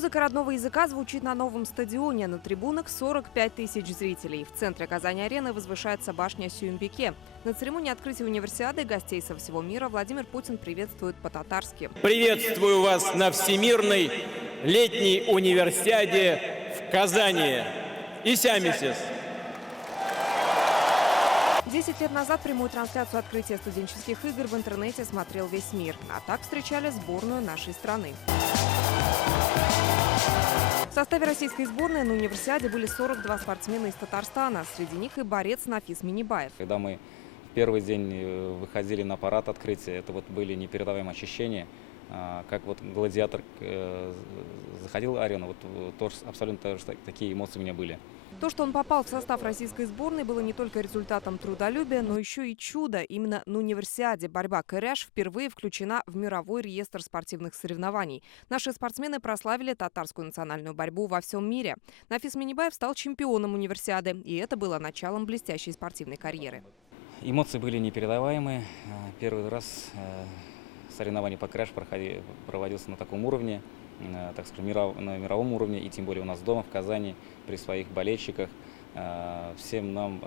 Музыка родного языка звучит на новом стадионе. На трибунах 45 тысяч зрителей. В центре Казани-арены возвышается башня Сюембике. На церемонии открытия универсиады гостей со всего мира Владимир Путин приветствует по-татарски. Приветствую вас на Всемирной летней универсиаде в Казани. Исямисис. 10 лет назад прямую трансляцию открытия студенческих игр в интернете смотрел весь мир. А так встречали сборную нашей страны. В составе российской сборной на универсиаде были 42 спортсмена из Татарстана. Среди них и борец Нафис Минибаев. Когда мы в первый день выходили на парад открытия, это были непередаваемые ощущения. Как гладиатор заходил в арену, тоже абсолютно такие эмоции у меня были. То, что он попал в состав российской сборной, было не только результатом трудолюбия, но еще и чудо. Именно на универсиаде борьба «Кыряш» впервые включена в мировой реестр спортивных соревнований. Наши спортсмены прославили татарскую национальную борьбу во всем мире. Нафис Минибаев стал чемпионом универсиады, и это было началом блестящей спортивной карьеры. Эмоции были непередаваемые. Первый раз соревнования по «Кыряш» проводился на таком уровне, так скажем, на мировом уровне, и тем более у нас дома, в Казани, при своих болельщиках. Всем нам,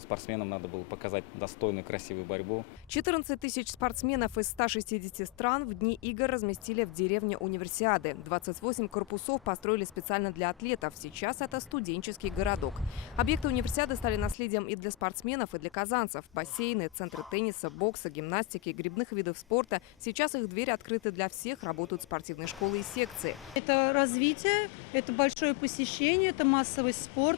спортсменам, надо было показать достойную, красивую борьбу. 14 тысяч спортсменов из 160 стран в дни игр разместили в деревне универсиады. 28 корпусов построили специально для атлетов. Сейчас это студенческий городок. Объекты универсиады стали наследием и для спортсменов, и для казанцев. Бассейны, центры тенниса, бокса, гимнастики, гребных видов спорта. Сейчас их двери открыты для всех, работают спортивные школы и секции. Это развитие, это большое посещение, это массовость спорта.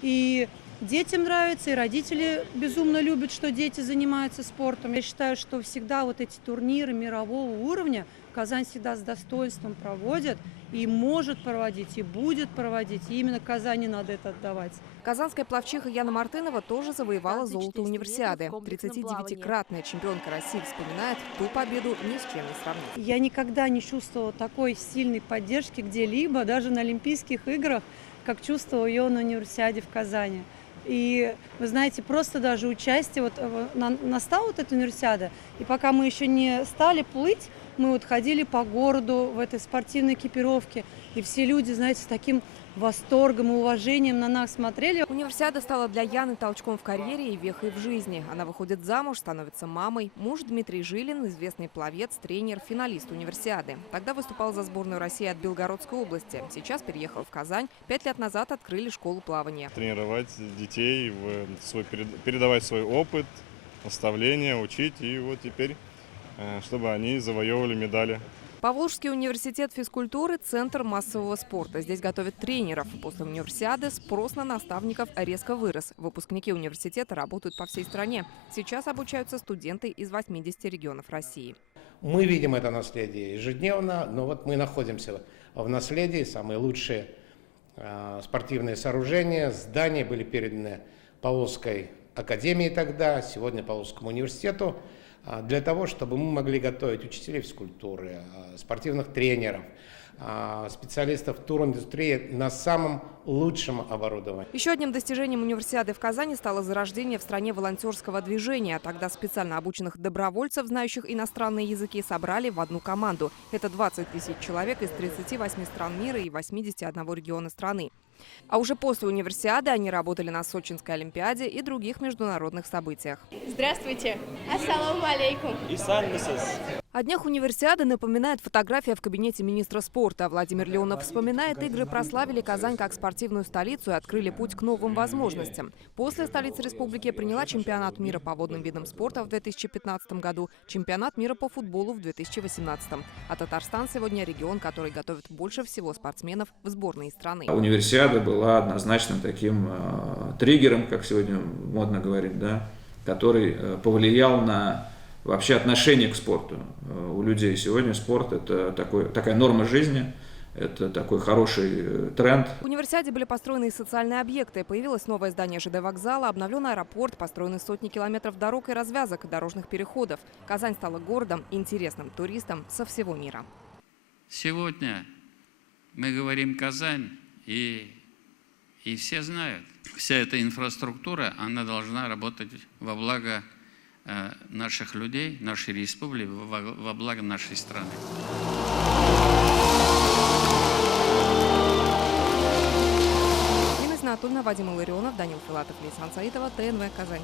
И детям нравится, и родители безумно любят, что дети занимаются спортом. Я считаю, что всегда эти турниры мирового уровня Казань всегда с достоинством проводит, и может проводить, и будет проводить. И именно Казани надо это отдавать. Казанская пловчиха Яна Мартынова тоже завоевала золото универсиады. 39-кратная чемпионка России вспоминает, ту победу ни с чем не сравнить. Я никогда не чувствовала такой сильной поддержки где-либо, даже на Олимпийских играх, как чувствовала ее на универсиаде в Казани. И вы знаете, просто даже участие, настала эта универсиада, и пока мы еще не стали плыть, мы ходили по городу в этой спортивной экипировке, и все люди, знаете, с таким восторгом и уважением на нас смотрели. Универсиада стала для Яны толчком в карьере и вехой в жизни. Она выходит замуж, становится мамой. Муж Дмитрий Жилин – известный пловец, тренер, финалист универсиады. Тогда выступал за сборную России от Белгородской области. Сейчас переехал в Казань. 5 лет назад открыли школу плавания. Тренировать детей, передавать свой опыт, наставления, учить. И теперь, чтобы они завоевывали медали. Поволжский университет физкультуры – центр массового спорта. Здесь готовят тренеров. После универсиады спрос на наставников резко вырос. Выпускники университета работают по всей стране. Сейчас обучаются студенты из 80 регионов России. Мы видим это наследие ежедневно, но мы находимся в наследии. Самые лучшие спортивные сооружения, здания были переданы Поволжской академии тогда, сегодня Поволжскому университету, для того, чтобы мы могли готовить учителей физкультуры, спортивных тренеров, специалистов туриндустрии на самом лучшем оборудовании. Еще одним достижением универсиады в Казани стало зарождение в стране волонтерского движения. Тогда специально обученных добровольцев, знающих иностранные языки, собрали в одну команду. Это 20 тысяч человек из 38 стран мира и 81 региона страны. А уже после универсиады они работали на Сочинской олимпиаде и других международных событиях. Здравствуйте! Ассаламу алейкум! О днях универсиады напоминает фотография в кабинете министра спорта. Владимир Леонов вспоминает, игры прославили Казань как спортивную столицу и открыли путь к новым возможностям. После столица республики приняла чемпионат мира по водным видам спорта в 2015 году, чемпионат мира по футболу в 2018. А Татарстан сегодня регион, который готовит больше всего спортсменов в сборные страны. Универсиада была однозначно таким триггером, как сегодня модно говорить, который повлиял на вообще отношение к спорту у людей. Сегодня спорт – это такая норма жизни, это такой хороший тренд. В универсиаде были построены и социальные объекты. Появилось новое здание ЖД вокзала, обновлен аэропорт, построены сотни километров дорог и развязок, дорожных переходов. Казань стала городом, интересным туристам со всего мира. Сегодня мы говорим Казань, и все знают, вся эта инфраструктура, она должна работать во благо наших людей, нашей республики, во благо нашей страны. Анатольевна, Вадим Илларионов, Данил Филатов, Лейсан Саитова, ТНВ, Казань.